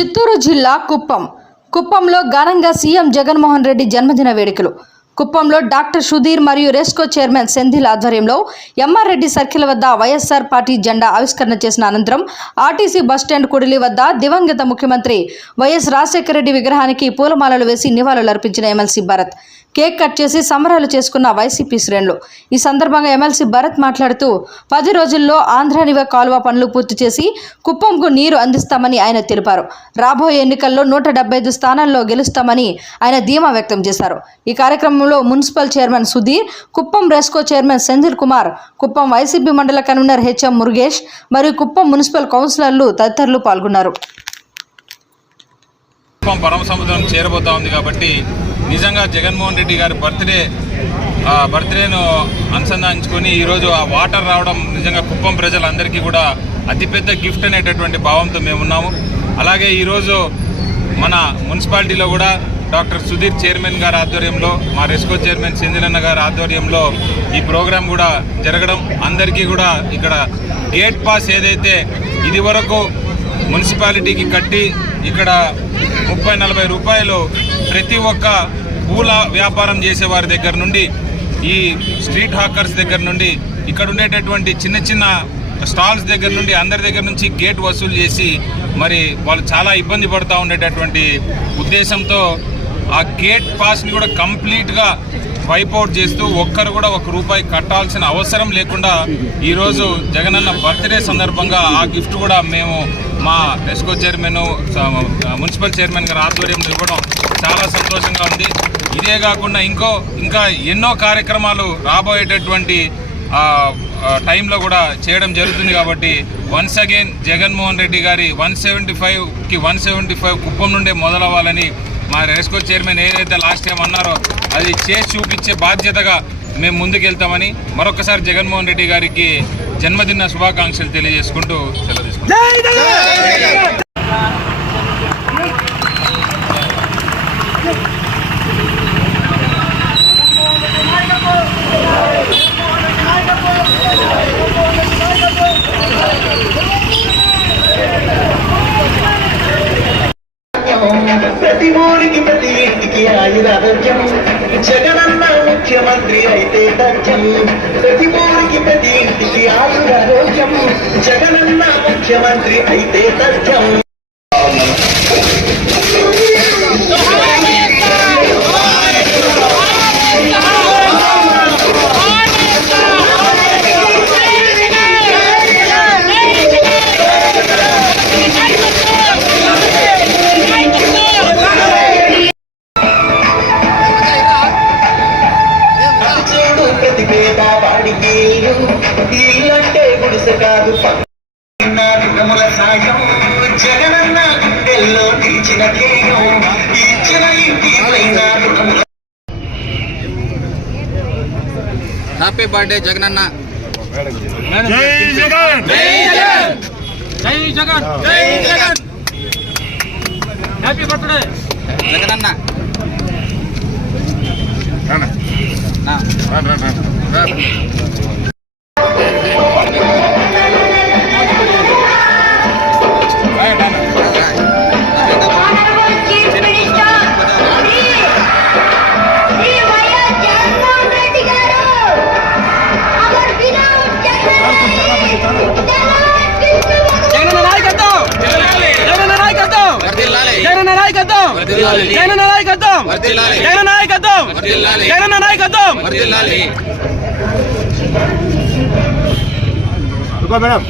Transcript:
చిత్తూరు జిల్లా కుప్పంలో ఘనంగా సీఎం జగన్మోహన్ రెడ్డి జన్మదిన వేడుకలు. కుప్పంలో డాక్టర్ సుధీర్ మరియు రెస్కో చైర్మన్ సెంధిల్ ఆధ్వర్యంలో ఎంఆర్ రెడ్డి సర్కిల్ వద్ద వైఎస్ఆర్ పార్టీ జెండా ఆవిష్కరణ చేసిన అనంతరం ఆర్టీసీ బస్టాండ్ కుడిలి వద్ద దివంగత ముఖ్యమంత్రి వైఎస్ రాజశేఖర రెడ్డి విగ్రహానికి పూలమాలలు వేసి నివాళులర్పించిన ఎమ్మెల్సీ భరత్. కేక్ కట్ చేసి సంబరాలు చేసుకున్న వైసీపీ శ్రేణులు. ఈ సందర్భంగా ఎమ్మెల్సీ భరత్ మాట్లాడుతూ 10 రోజుల్లో ఆంధ్రానివే కాలువ పనులు పూర్తి చేసి కుప్పంకు నీరు అందిస్తామని ఆయన తెలిపారు. రాబోయే ఎన్నికల్లో 175 స్థానాల్లో గెలుస్తామని ఆయన ధీమా వ్యక్తం చేశారు. ఈ కార్యక్రమంలో municipal chairman Sudhir, Kuppam RESCO chairman Senthil Kumar, Kuppam YCP మండల కన్వీనర్ హెచ్ఎం మురుగేష్ మరియు కుప్పం మున్సిపల్ కౌన్సిలర్లు తదితరులు పాల్గొన్నారు. పరమ సముద్రం చేరబోతా ఉంది కాబట్టి నిజంగా జగన్మోహన్ రెడ్డి గారి బర్త్డేను అనుసంధానించుకొని ఈరోజు ఆ వాటర్ రావడం నిజంగా కుప్పం ప్రజలందరికీ కూడా అతిపెద్ద గిఫ్ట్ అనేటటువంటి భావంతో మేమున్నాము. అలాగే ఈరోజు మన మున్సిపాలిటీలో కూడా డాక్టర్ సుధీర్ చైర్మన్ గారి ఆధ్వర్యంలో, మా రెస్కో చైర్మన్ సెంధిలన్న గారి ఆధ్వర్యంలో ఈ ప్రోగ్రాం కూడా జరగడం, అందరికీ కూడా ఇక్కడ గేట్ పాస్ ఏదైతే ఇది వరకు మున్సిపాలిటీకి కట్టి ఇక్కడ 30-40 రూపాయలు ప్రతి ఒక్క పూల వ్యాపారం చేసేవారి దగ్గర నుండి, ఈ స్ట్రీట్ హాకర్స్ దగ్గర నుండి, ఇక్కడ ఉండేటటువంటి చిన్న చిన్న స్టాల్స్ దగ్గర నుండి అందరి దగ్గర నుంచి గేట్ వసూలు చేసి మరి వాళ్ళు చాలా ఇబ్బంది పడుతూ ఉండేటటువంటి ఉద్దేశంతో ఆ గేట్ పాస్ని కూడా కంప్లీట్గా వైపౌట్ చేస్తూ ఒక్కరు కూడా ₹1 కట్టాల్సిన అవసరం లేకుండా ఈరోజు జగనన్న బర్త్డే సందర్భంగా ఆ గిఫ్ట్ కూడా మేము మా రెస్కో చైర్మన్, మున్సిపల్ చైర్మన్ గారి ఆధ్వర్యంలో ఇవ్వడం చాలా సంతోషంగా ఉంది. ఇదే కాకుండా ఇంకా ఎన్నో కార్యక్రమాలు రాబోయేటటువంటి టైంలో కూడా చేయడం జరుగుతుంది. కాబట్టి వన్స్ అగైన్ జగన్మోహన్ రెడ్డి గారి 175కి 175 కుప్పం నుండే మొదలవ్వాలని మా రెస్కో చైర్మన్ ఏదైతే లాస్ట్ టైం అన్నారో అది చేసి చూపించే బాధ్యతగా మేము ముందుకెళ్తామని మరొకసారి జగన్మోహన్ రెడ్డి గారికి జన్మదిన శుభాకాంక్షలు తెలియజేసుకుంటూ సెలవు తీసుకుంటాం. ప్రతి ఊరికి ప్రతి ఇంటికి ఆయురారోగ్యం, జగనన్న ముఖ్యమంత్రి అయితే తథ్యం. ప్రతి ఊరికి ప్రతి ఇంటికి ఆయురారోగ్యం, జగనన్న ముఖ్యమంత్రి అయితే తథ్యం. ఇల్లంటే గుడిసె కాదు విధముల సాయం, జగనన్న గుండెల్లో నిలిచిన ధ్యేయం, ఇచ్చిన ఇంటిపైన హ్యాపీ బర్త్డే జగనన్న. జై జగన్, జై జగన్, జై Jagan, happy birthday Jagananna. Madam